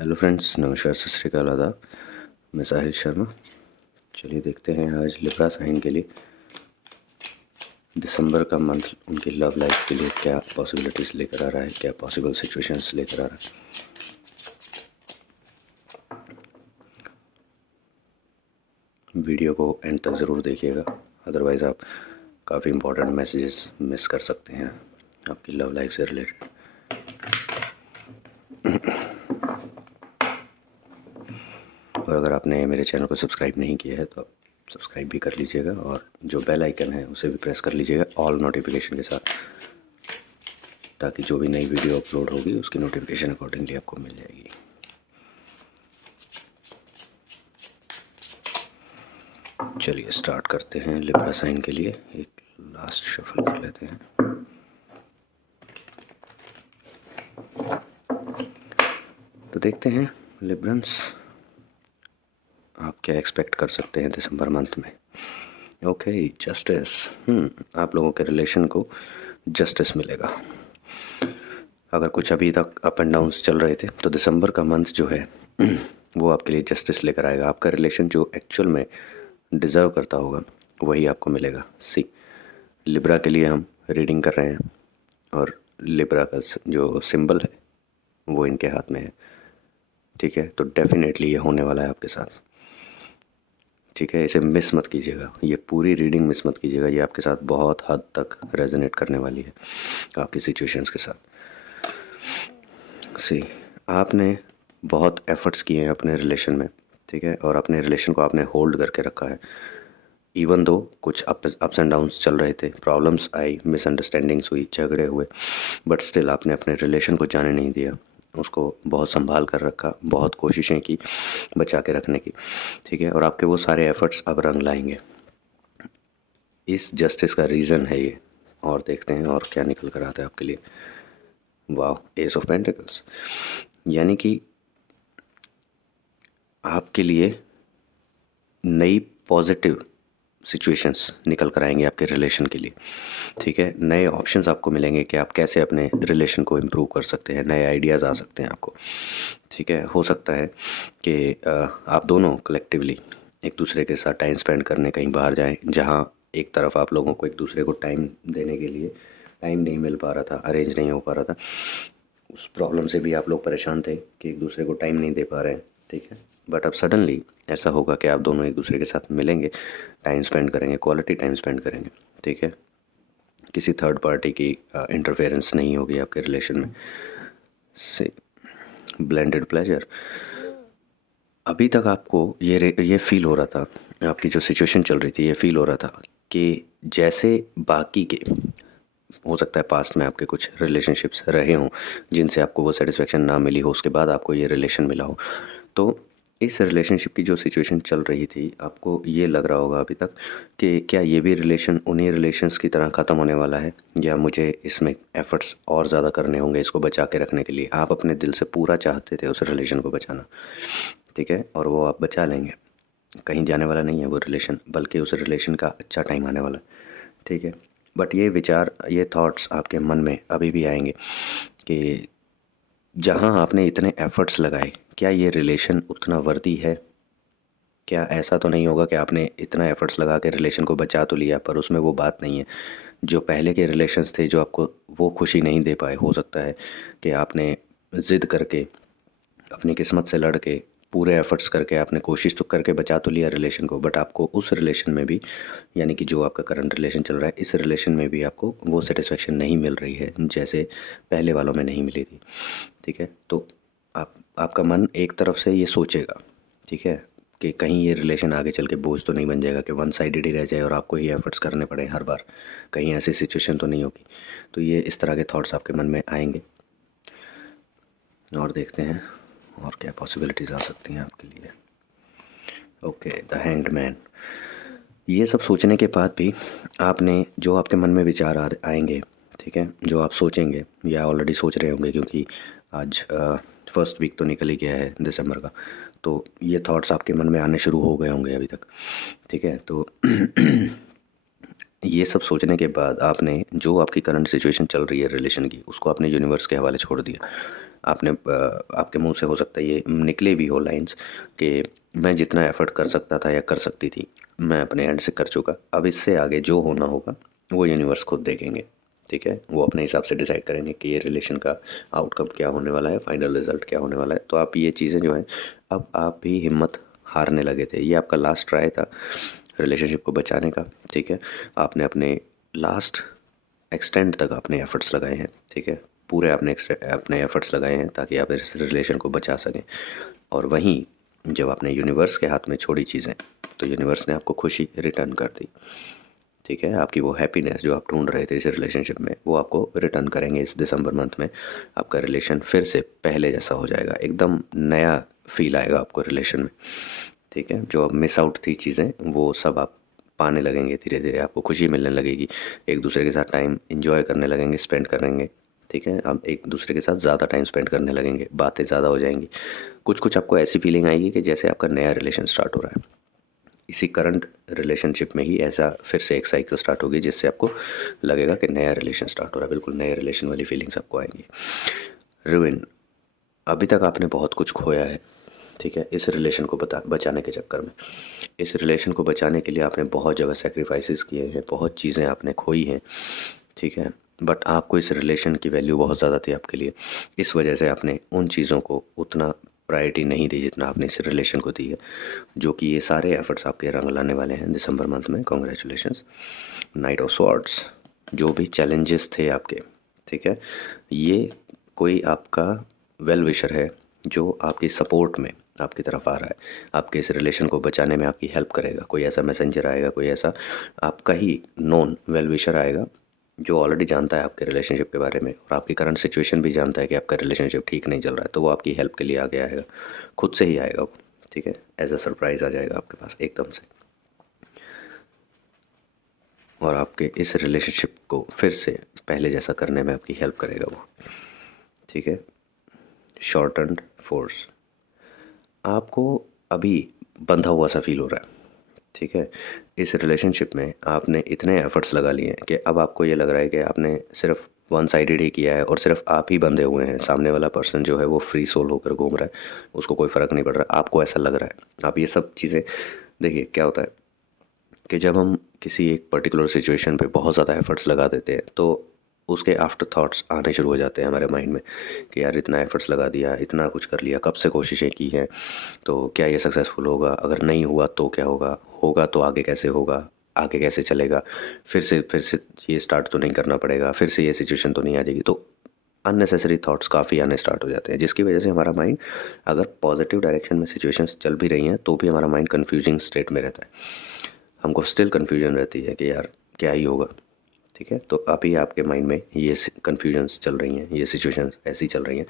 Hello friends, नमस्कार, सत श्री अकाल, आदाब। मैं साहिल शर्मा। चलिए देखते हैं आज लिब्रा साइन के लिए दिसंबर का मंथ उनकी लव लाइफ के लिए क्या पॉसिबिलिटीज़ लेकर आ रहा है, क्या पॉसिबल सिचुएशंस लेकर आ रहा है। वीडियो को एंड तक ज़रूर देखिएगा, अदरवाइज़ आप काफ़ी इंपॉर्टेंट मैसेजेस मिस कर सकते हैं आपकी लव लाइफ से रिलेटेड। और अगर आपने मेरे चैनल को सब्सक्राइब नहीं किया है तो आप सब्सक्राइब भी कर लीजिएगा और जो बेल आइकन है उसे भी प्रेस कर लीजिएगा ऑल नोटिफिकेशन के साथ, ताकि जो भी नई वीडियो अपलोड होगी उसकी नोटिफिकेशन अकॉर्डिंगली आपको मिल जाएगी। चलिए स्टार्ट करते हैं। लिब्रा साइन के लिए एक लास्ट शफल कर लेते हैं। तो देखते हैं लिब्रंस आप क्या एक्सपेक्ट कर सकते हैं दिसंबर मंथ में। Okay, justice. आप लोगों के रिलेशन को जस्टिस मिलेगा। अगर कुछ अभी तक अप एंड डाउन्स चल रहे थे तो दिसंबर का मंथ जो है वो आपके लिए जस्टिस लेकर आएगा। आपका रिलेशन जो एक्चुअल में डिज़र्व करता होगा वही आपको मिलेगा। सी, लिब्रा के लिए हम रीडिंग कर रहे हैं और लिब्रा का जो सिंबल है वो इनके हाथ में है। ठीक है, तो डेफिनेटली ये होने वाला है आपके साथ। ठीक है, इसे मिस मत कीजिएगा, ये पूरी रीडिंग मिस मत कीजिएगा। ये आपके साथ बहुत हद तक रेजोनेट करने वाली है आपकी सिचुएशंस के साथ। सी, आपने बहुत एफर्ट्स किए हैं अपने रिलेशन में, ठीक है, और अपने रिलेशन को आपने होल्ड करके रखा है। इवन दो कुछ अप्स एंड डाउन्स चल रहे थे, प्रॉब्लम्स आई, मिसअंडरस्टैंडिंग्स हुई, झगड़े हुए, बट स्टिल आपने अपने रिलेशन को जाने नहीं दिया। उसको बहुत संभाल कर रखा, बहुत कोशिशें की बचा के रखने की। ठीक है, और आपके वो सारे एफर्ट्स अब रंग लाएंगे। इस जस्टिस का रीज़न है ये। और देखते हैं और क्या निकल कर आता है आपके लिए। वाह, एस ऑफ पेंटिकल्स, यानी कि आपके लिए नई पॉजिटिव सिचुएशंस निकल कर आएंगे आपके रिलेशन के लिए। ठीक है, नए ऑप्शंस आपको मिलेंगे कि आप कैसे अपने रिलेशन को इम्प्रूव कर सकते हैं, नए आइडियाज़ आ सकते हैं आपको। ठीक है, हो सकता है कि आप दोनों कलेक्टिवली एक दूसरे के साथ टाइम स्पेंड करने कहीं बाहर जाएं, जहां एक तरफ आप लोगों को एक दूसरे को टाइम देने के लिए टाइम नहीं मिल पा रहा था, अरेंज नहीं हो पा रहा था। उस प्रॉब्लम से भी आप लोग परेशान थे कि एक दूसरे को टाइम नहीं दे पा रहे हैं। ठीक है, बट अब सडनली ऐसा होगा कि आप दोनों एक दूसरे के साथ मिलेंगे, टाइम स्पेंड करेंगे, क्वालिटी टाइम स्पेंड करेंगे। ठीक है, किसी थर्ड पार्टी की इंटरफेरेंस नहीं होगी आपके रिलेशन में। से ब्लेंडेड प्लेजर। अभी तक आपको ये फील हो रहा था, आपकी जो सिचुएशन चल रही थी ये फील हो रहा था कि जैसे बाकी के, हो सकता है पास्ट में आपके कुछ रिलेशनशिप्स रहे हों जिनसे आपको वो सेटिस्फेक्शन ना मिली हो, उसके बाद आपको ये रिलेशन मिला हो। तो इस रिलेशनशिप की जो सिचुएशन चल रही थी, आपको ये लग रहा होगा अभी तक कि क्या ये भी रिलेशन उन्हीं रिलेशंस की तरह ख़त्म होने वाला है, या मुझे इसमें एफ़र्ट्स और ज़्यादा करने होंगे इसको बचा के रखने के लिए। आप अपने दिल से पूरा चाहते थे उस रिलेशन को बचाना। ठीक है, और वो आप बचा लेंगे। कहीं जाने वाला नहीं है वो रिलेशन, बल्कि उस रिलेशन का अच्छा टाइम आने वाला है। ठीक है, बट ये विचार, ये थॉट्स आपके मन में अभी भी आएंगे कि जहाँ आपने इतने एफर्ट्स लगाए, क्या ये रिलेशन उतना वर्दी है। क्या ऐसा तो नहीं होगा कि आपने इतना एफर्ट्स लगा के रिलेशन को बचा तो लिया पर उसमें वो बात नहीं है। जो पहले के रिलेशंस थे जो आपको वो खुशी नहीं दे पाए, हो सकता है कि आपने ज़िद करके, अपनी किस्मत से लड़ के, पूरे एफर्ट्स करके आपने कोशिश तो करके बचा तो लिया रिलेशन को, बट आपको उस रिलेशन में भी, यानी कि जो आपका करंट रिलेशन चल रहा है, इस रिलेशन में भी आपको वो सेटिस्फेक्शन नहीं मिल रही है जैसे पहले वालों में नहीं मिली थी। ठीक है, तो आपका मन एक तरफ से ये सोचेगा, ठीक है, कि कहीं ये रिलेशन आगे चल के बोझ तो नहीं बन जाएगा कि वन साइडेड ही रह जाए और आपको ही एफर्ट्स करने पड़े हर बार, कहीं ऐसी सिचुएशन तो नहीं होगी। तो ये इस तरह के थॉट्स आपके मन में आएंगे। और देखते हैं और क्या पॉसिबिलिटीज़ आ सकती हैं आपके लिए। Okay, the hanged man. ये सब सोचने के बाद भी आपने जो आपके मन में विचार आएंगे, ठीक है, जो आप सोचेंगे या ऑलरेडी सोच रहे होंगे, क्योंकि आज फर्स्ट वीक तो निकल ही गया है दिसंबर का, तो ये थॉट्स आपके मन में आने शुरू हो गए होंगे अभी तक। ठीक है, तो ये सब सोचने के बाद आपने जो आपकी करंट सिचुएशन चल रही है रिलेशन की, उसको आपने यूनिवर्स के हवाले छोड़ दिया। आपके मुंह से हो सकता है ये निकले भी हो लाइंस कि मैं जितना एफर्ट कर सकता था या कर सकती थी मैं अपने एंड से कर चुका, अब इससे आगे जो होना होगा वो यूनिवर्स खुद देखेंगे। ठीक है, वो अपने हिसाब से डिसाइड करेंगे कि ये रिलेशन का आउटकम क्या होने वाला है, फाइनल रिजल्ट क्या होने वाला है। तो आप ये चीज़ें जो हैं, अब आप भी हिम्मत हारने लगे थे, ये आपका लास्ट ट्राई था रिलेशनशिप को बचाने का। ठीक है, आपने अपने लास्ट एक्सटेंड तक अपने एफर्ट्स लगाए हैं। ठीक है, पूरे अपने एफर्ट्स लगाए हैं ताकि आप इस रिलेशन को बचा सकें। और वहीं जब आपने यूनिवर्स के हाथ में छोड़ी चीज़ें तो यूनिवर्स ने आपको खुशी रिटर्न कर दी। ठीक है, आपकी वो हैप्पीनेस जो आप ढूंढ रहे थे इस रिलेशनशिप में वो आपको रिटर्न करेंगे। इस दिसंबर मंथ में आपका रिलेशन फिर से पहले जैसा हो जाएगा, एकदम नया फील आएगा आपको रिलेशन में। ठीक है, जो अब मिस आउट थी चीज़ें वो सब आप पाने लगेंगे, धीरे धीरे आपको खुशी मिलने लगेगी, एक दूसरे के साथ टाइम इन्जॉय करने लगेंगे, स्पेंड करेंगे। ठीक है, आप एक दूसरे के साथ ज़्यादा टाइम स्पेंड करने लगेंगे, बातें ज़्यादा हो जाएंगी, कुछ कुछ आपको ऐसी फीलिंग आएगी कि जैसे आपका नया रिलेशन स्टार्ट हो रहा है। इसी करंट रिलेशनशिप में ही ऐसा फिर से एक साइकिल स्टार्ट होगी जिससे आपको लगेगा कि नया रिलेशन स्टार्ट हो रहा है, बिल्कुल नए रिलेशन वाली फीलिंग्स आपको आएंगी। रुइन, अभी तक आपने बहुत कुछ खोया है। ठीक है, इस रिलेशन को बचाने के चक्कर में, इस रिलेशन को बचाने के लिए आपने बहुत जगह सेक्रीफाइसेस किए हैं, बहुत चीज़ें आपने खोई हैं। ठीक है, बट आपको इस रिलेशन की वैल्यू बहुत ज़्यादा थी आपके लिए, इस वजह से आपने उन चीज़ों को उतना प्रायोरिटी नहीं दी जितना आपने इस रिलेशन को दी है, जो कि ये सारे एफर्ट्स आपके रंग लाने वाले हैं दिसंबर मंथ में। कॉन्ग्रेचुलेशंस। नाइट ऑफ स्वॉर्ड्स, जो भी चैलेंजेस थे आपके, ठीक है, ये कोई आपका वेल विशर है जो आपकी सपोर्ट में आपकी तरफ आ रहा है, आपके इस रिलेशन को बचाने में आपकी हेल्प करेगा। कोई ऐसा मैसेंजर आएगा, कोई ऐसा आपका ही नॉन वेल विशर आएगा जो ऑलरेडी जानता है आपके रिलेशनशिप के बारे में और आपकी करंट सिचुएशन भी जानता है कि आपका रिलेशनशिप ठीक नहीं चल रहा है, तो वो आपकी हेल्प के लिए आगे आएगा, खुद से ही आएगा वो। ठीक है, एज अ सरप्राइज़ आ जाएगा आपके पास एकदम से, और आपके इस रिलेशनशिप को फिर से पहले जैसा करने में आपकी हेल्प करेगा वो। ठीक है, शॉर्टन्ड फोर्स, आपको अभी बंधा हुआ सा फील हो रहा है। ठीक है, इस रिलेशनशिप में आपने इतने एफर्ट्स लगा लिए हैं कि अब आपको ये लग रहा है कि आपने सिर्फ वन साइडेड ही किया है और सिर्फ आप ही बंधे हुए हैं, सामने वाला पर्सन जो है वो फ्री सोल होकर घूम रहा है, उसको कोई फ़र्क नहीं पड़ रहा, आपको ऐसा लग रहा है। आप ये सब चीज़ें देखिए, क्या होता है कि जब हम किसी एक पर्टिकुलर सिचुएशन पे बहुत ज़्यादा एफर्ट्स लगा देते हैं तो उसके आफ्टर थॉट्स आने शुरू हो जाते हैं हमारे माइंड में कि यार इतना एफर्ट्स लगा दिया, इतना कुछ कर लिया, कब से कोशिशें की हैं, तो क्या ये सक्सेसफुल होगा, अगर नहीं हुआ तो क्या होगा, होगा तो आगे कैसे होगा, आगे कैसे चलेगा, फिर से ये स्टार्ट तो नहीं करना पड़ेगा, फिर से ये सिचुएशन तो नहीं आ जाएगी। तो अननेसेसरी थॉट्स काफ़ी आने स्टार्ट हो जाते हैं, जिसकी वजह से हमारा माइंड, अगर पॉजिटिव डायरेक्शन में सिचुएशंस चल भी रही हैं तो भी हमारा माइंड कन्फ्यूजिंग स्टेट में रहता है, हमको स्टिल कन्फ्यूजन रहती है कि यार क्या ही होगा। ठीक है, तो अभी आपके माइंड में ये कन्फ्यूजन्स चल रही हैं, ये सिचुएशंस ऐसी चल रही हैं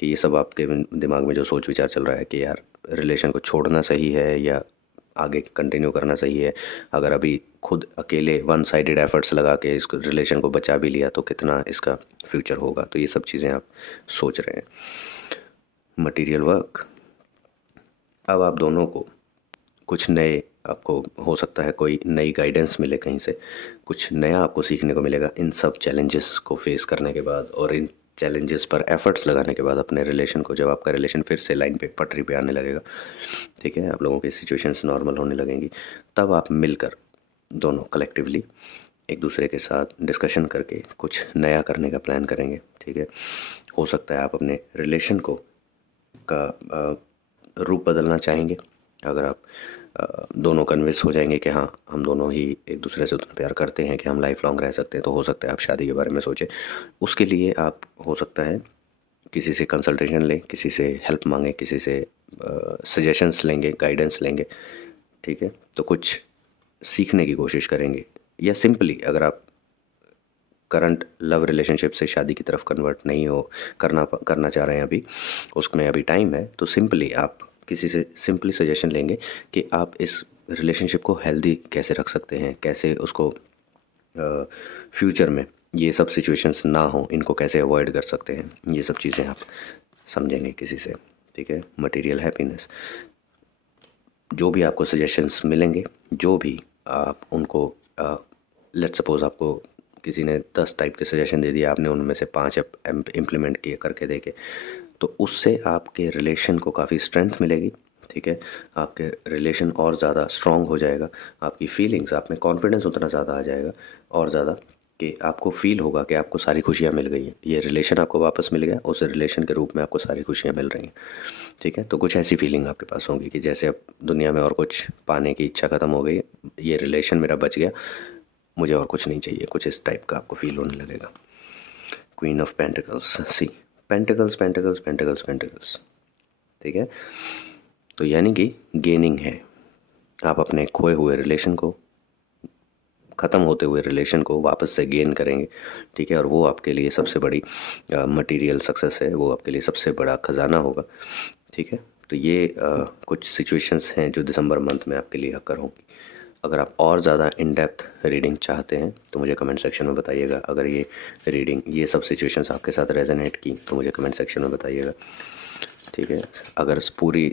कि ये सब आपके दिमाग में जो सोच विचार चल रहा है कि यार रिलेशन को छोड़ना सही है या आगे कंटिन्यू करना सही है, अगर अभी खुद अकेले वन साइडेड एफर्ट्स लगा के इस रिलेशन को बचा भी लिया तो कितना इसका फ्यूचर होगा। तो ये सब चीज़ें आप सोच रहे हैं। मटीरियल वर्क, अब आप दोनों को कुछ नए, आपको हो सकता है कोई नई गाइडेंस मिले कहीं से, कुछ नया आपको सीखने को मिलेगा इन सब चैलेंजेस को फेस करने के बाद और इन चैलेंजेस पर एफर्ट्स लगाने के बाद अपने रिलेशन को, जब आपका रिलेशन फिर से लाइन पे पटरी पे आने लगेगा, ठीक है, आप लोगों की सिचुएशंस नॉर्मल होने लगेंगी, तब आप मिलकर दोनों कलेक्टिवली एक दूसरे के साथ डिस्कशन करके कुछ नया करने का प्लान करेंगे। ठीक है, हो सकता है आप अपने रिलेशन को का रूप बदलना चाहेंगे। अगर आप दोनों कन्विंस हो जाएंगे कि हाँ हम दोनों ही एक दूसरे से उतना प्यार करते हैं कि हम लाइफ लॉन्ग रह सकते हैं, तो हो सकता है आप शादी के बारे में सोचें। उसके लिए आप हो सकता है किसी से कंसल्टेशन लें, किसी से हेल्प मांगें, किसी से सजेशंस लेंगे, गाइडेंस लेंगे। ठीक है, तो कुछ सीखने की कोशिश करेंगे, या सिंपली अगर आप करंट लव रिलेशनशिप से शादी की तरफ कन्वर्ट नहीं हो करना चाह रहे हैं अभी, उसमें अभी टाइम है, तो सिंपली आप किसी से सिंपली सजेशन लेंगे कि आप इस रिलेशनशिप को हेल्दी कैसे रख सकते हैं, कैसे उसको फ्यूचर में ये सब सिचुएशंस ना हो, इनको कैसे अवॉइड कर सकते हैं, ये सब चीज़ें आप समझेंगे किसी से। ठीक है, मटेरियल हैप्पीनेस, जो भी आपको सजेशंस मिलेंगे, जो भी आप उनको, लेट्स सपोज आपको किसी ने 10 टाइप के सजेशन दे दिए, आपने उनमें से 5 इम्प्लीमेंट किए करके देखे, तो उससे आपके रिलेशन को काफ़ी स्ट्रेंथ मिलेगी। ठीक है, आपके रिलेशन और ज़्यादा स्ट्रॉन्ग हो जाएगा, आपकी फीलिंग्स, आप में कॉन्फिडेंस उतना ज़्यादा आ जाएगा और ज़्यादा, कि आपको फील होगा कि आपको सारी खुशियाँ मिल गई हैं, ये रिलेशन आपको वापस मिल गया, उस रिलेशन के रूप में आपको सारी खुशियाँ मिल रही हैं। ठीक है, तो कुछ ऐसी फीलिंग आपके पास होगी कि जैसे अब दुनिया में और कुछ पाने की इच्छा ख़त्म हो गई, ये रिलेशन मेरा बच गया, मुझे और कुछ नहीं चाहिए, कुछ इस टाइप का आपको फील होने लगेगा। Queen of pentacles, see, pentacles pentacles pentacles pentacles. ठीक है, तो यानी कि गेनिंग है, आप अपने खोए हुए रिलेशन को, ख़त्म होते हुए रिलेशन को वापस से गेन करेंगे। ठीक है, और वो आपके लिए सबसे बड़ी मटेरियल सक्सेस है, वो आपके लिए सबसे बड़ा ख़जाना होगा। ठीक है, तो ये कुछ सिचुएशंस हैं जो दिसंबर मंथ में आपके लिए अकर होंगी। अगर आप और ज़्यादा इन डेप्थ रीडिंग चाहते हैं तो मुझे कमेंट सेक्शन में बताइएगा। अगर ये रीडिंग, ये सब सिचुएशंस आपके साथ रेजोनेट की तो मुझे कमेंट सेक्शन में बताइएगा। ठीक है, अगर पूरी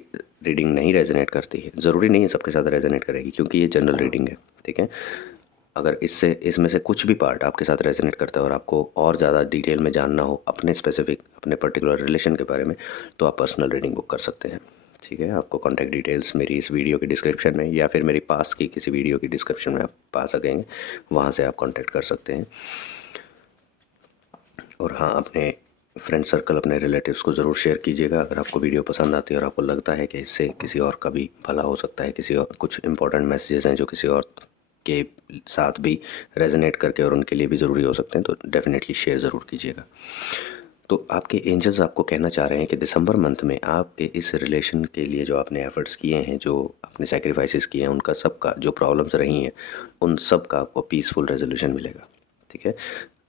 रीडिंग नहीं रेजोनेट करती है, ज़रूरी नहीं है सबके साथ रेजोनेट करेगी, क्योंकि ये जनरल रीडिंग है। ठीक है, अगर इसमें से कुछ भी पार्ट आपके साथ रेजोनेट करता है और आपको और ज़्यादा डिटेल में जानना हो अपने स्पेसिफिक, अपने पर्टिकुलर रिलेशन के बारे में, तो आप पर्सनल रीडिंग बुक कर सकते हैं। ठीक है, आपको कॉन्टैक्ट डिटेल्स मेरी इस वीडियो के डिस्क्रिप्शन में या फिर मेरी पास की किसी वीडियो की डिस्क्रिप्शन में आप पा सकेंगे, वहाँ से आप कॉन्टैक्ट कर सकते हैं। और हाँ, अपने फ्रेंड सर्कल, अपने रिलेटिव्स को ज़रूर शेयर कीजिएगा अगर आपको वीडियो पसंद आती है और आपको लगता है कि इससे किसी और का भी भला हो सकता है, किसी और कुछ इंपॉर्टेंट मैसेजेस हैं जो किसी और के साथ भी रेजोनेट करके और उनके लिए भी ज़रूरी हो सकते हैं, तो डेफिनेटली शेयर ज़रूर कीजिएगा। तो आपके एंजल्स आपको कहना चाह रहे हैं कि दिसंबर मंथ में आपके इस रिलेशन के लिए जो आपने एफर्ट्स किए हैं, जो आपने सेक्रीफाइसेस किए हैं, उनका सबका, जो प्रॉब्लम्स रही हैं उन सब का आपको पीसफुल रेजोल्यूशन मिलेगा। ठीक है,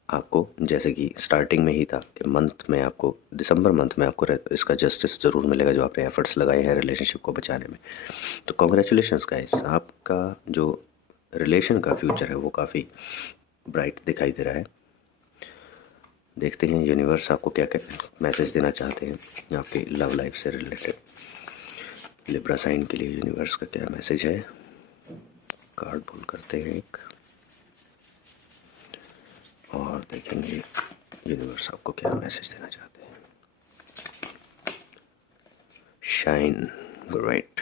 आपको जैसे कि स्टार्टिंग में ही था कि मंथ में आपको, दिसंबर मंथ में आपको इसका जस्टिस ज़रूर मिलेगा जो आपने एफर्ट्स लगाए हैं रिलेशनशिप को बचाने में। तो कॉन्ग्रेचुलेशंस गाइस, आपका जो रिलेशन का फ्यूचर है वो काफ़ी ब्राइट दिखाई दे रहा है। देखते हैं यूनिवर्स आपको क्या क्या मैसेज देना चाहते हैं आपकी लव लाइफ से रिलेटेड। लिब्रा साइन के लिए यूनिवर्स का क्या मैसेज है, कार्ड पुल करते हैं एक और देखेंगे यूनिवर्स आपको क्या मैसेज देना चाहते हैं। Shine, great.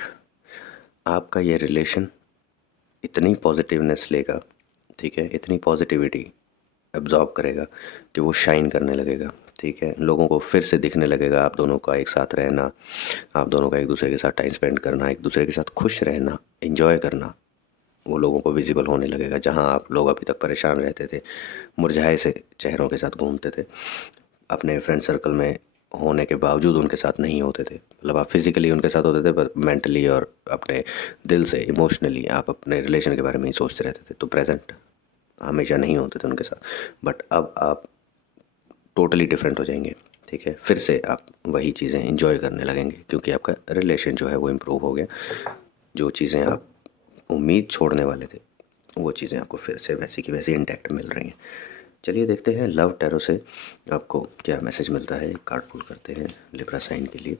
आपका ये रिलेशन इतनी पॉजिटिवनेस लेगा, ठीक है, इतनी पॉजिटिविटी एब्जॉर्ब करेगा कि वो शाइन करने लगेगा। ठीक है, लोगों को फिर से दिखने लगेगा आप दोनों का एक साथ रहना, आप दोनों का एक दूसरे के साथ टाइम स्पेंड करना, एक दूसरे के साथ खुश रहना, एंजॉय करना, वो लोगों को विजिबल होने लगेगा। जहाँ आप लोग अभी तक परेशान रहते थे, मुरझाए से चेहरों के साथ घूमते थे, अपने फ्रेंड सर्कल में होने के बावजूद उनके साथ नहीं होते थे, मतलब आप फिज़िकली उनके साथ होते थे पर मेंटली और अपने दिल से, इमोशनली आप अपने रिलेशन के बारे में ही सोचते रहते थे, तो प्रेजेंट हमेशा नहीं होते थे उनके साथ। बट अब आप टोटली डिफरेंट हो जाएंगे। ठीक है, फिर से आप वही चीज़ें इंजॉय करने लगेंगे क्योंकि आपका रिलेशन जो है वो इम्प्रूव हो गया। जो चीज़ें आप उम्मीद छोड़ने वाले थे वो चीज़ें आपको फिर से वैसी की वैसी इंटैक्ट मिल रही हैं। चलिए देखते हैं लव टैरो से आपको क्या मैसेज मिलता है। कार्ड पुल करते हैं लिब्रा साइन के लिए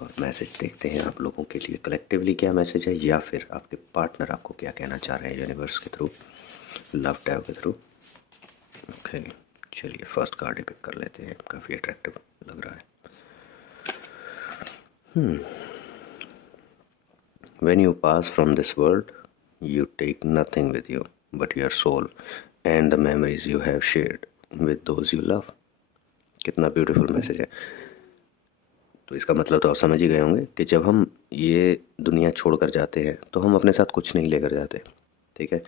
और मैसेज देखते हैं आप लोगों के लिए कलेक्टिवली क्या मैसेज है, या फिर आपके पार्टनर आपको क्या कहना चाह रहे हैं यूनिवर्स के थ्रू, लव टैरो के थ्रू। ओके, चलिए फर्स्ट कार्ड ही पिक कर लेते हैं, काफ़ी अट्रैक्टिव लग रहा है। When you pass from this world, you take nothing with you but your soul and the memories you have shared with those you love. कितना ब्यूटीफुल मैसेज है। तो इसका मतलब तो आप समझ ही गए होंगे कि जब हम ये दुनिया छोड़कर जाते हैं तो हम अपने साथ कुछ नहीं लेकर जाते। ठीक है,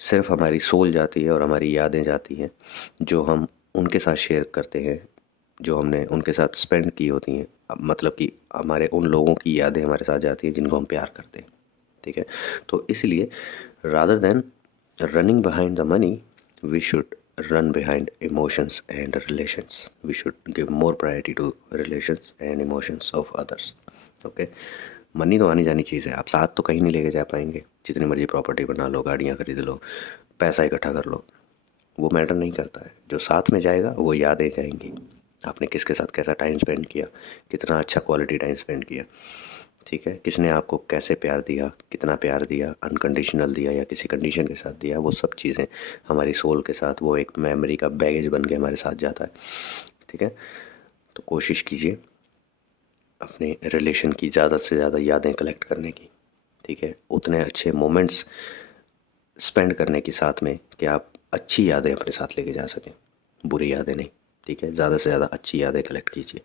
सिर्फ हमारी सोल जाती है और हमारी यादें जाती हैं जो हम उनके साथ शेयर करते हैं, जो हमने उनके साथ स्पेंड की होती हैं। मतलब कि हमारे उन लोगों की यादें हमारे साथ जाती हैं जिनको हम प्यार करते हैं। ठीक है, तो इसलिए rather than running behind the money, we should run behind emotions and relations. We should give more priority to relations and emotions of others. Okay, money तो आनी जानी चीज़ है, आप साथ तो कहीं नहीं लेके जा पाएंगे, जितनी मर्जी प्रॉपर्टी बना लो, गाड़ियाँ खरीद लो, पैसा इकट्ठा कर लो, वो मैटर नहीं करता है। जो साथ में जाएगा वो यादें जाएंगी, आपने किसके साथ कैसा टाइम स्पेंड किया, कितना अच्छा क्वालिटी टाइम स्पेंड किया। ठीक है, किसने आपको कैसे प्यार दिया, कितना प्यार दिया, अनकंडीशनल दिया या किसी कंडीशन के साथ दिया, वो सब चीज़ें हमारी सोल के साथ वो एक मेमोरी का बैगेज बन के हमारे साथ जाता है। ठीक है, तो कोशिश कीजिए अपने रिलेशन की ज़्यादा से ज़्यादा यादें कलेक्ट करने की, ठीक है, उतने अच्छे मोमेंट्स स्पेंड करने की साथ में कि आप अच्छी यादें अपने साथ लेके जा सकें, बुरी यादें नहीं, ठीक है, ज़्यादा से ज़्यादा अच्छी यादें कलेक्ट कीजिए।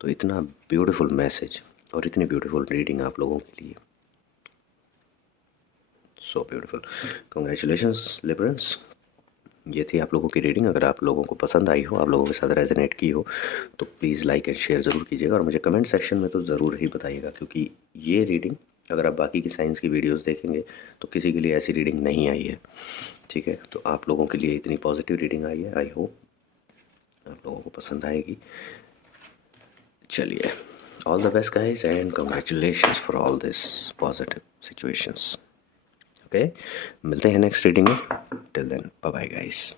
तो इतना ब्यूटीफुल मैसेज और इतनी ब्यूटीफुल रीडिंग आप लोगों के लिए, सो ब्यूटीफुल, कॉन्ग्रेचुलेशंस लिबरेंस। ये थी आप लोगों की रीडिंग। अगर आप लोगों को पसंद आई हो, आप लोगों के साथ रेजोनेट की हो, तो प्लीज़ लाइक एंड शेयर ज़रूर कीजिएगा और मुझे कमेंट सेक्शन में तो ज़रूर ही बताइएगा, क्योंकि ये रीडिंग अगर आप बाकी की साइंस की वीडियोस देखेंगे तो किसी के लिए ऐसी रीडिंग नहीं आई है, ठीक है। तो आप लोगों के लिए इतनी पॉजिटिव रीडिंग आई है, आई होप आप लोगों को पसंद आएगी। चलिए, all the best guys and congratulations for all this positive situations. Okay, मिलते हैं नेक्स्ट रीडिंग में। Till then bye bye guys.